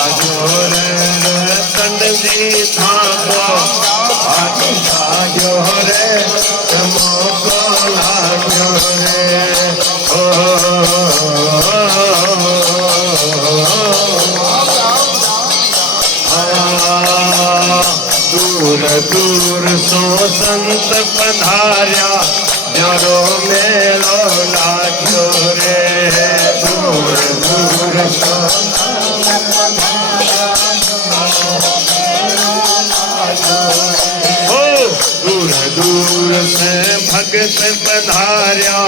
लाग्यो रे रतन जी थाको लाग्यो रे मोको लाग्यो रे दूर दूर सो संत पधार्या जरो मेलो लाग्यो रे दूर दूर सो दूर दूर से भगत पधार्या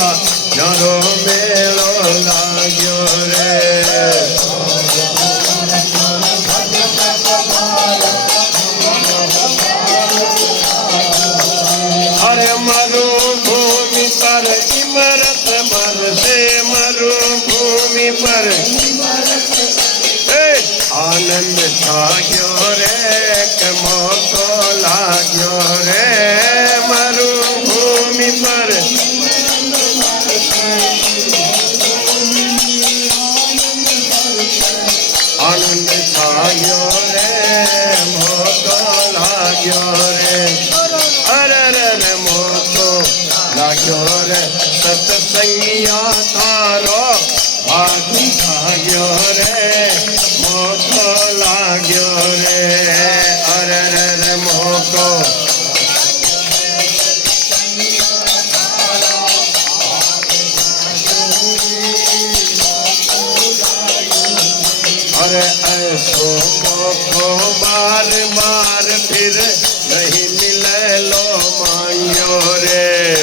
जरो मेलो लाग्यो रे मरुभूमि पर इमरत बरसे मरुभूमि पर आनंद छायो रे मोको लाग्यो रे मरुभूमि पर आनंद छायो रे मोको लाग्यो रे लाग्यो रे सत्संगिया थारो भाग लाग्यो रे मोको लाग्यो रे अरे रे मोको अरे ऐसो मोको बार बार फिर नहीं मिले लो मांग्यो रे।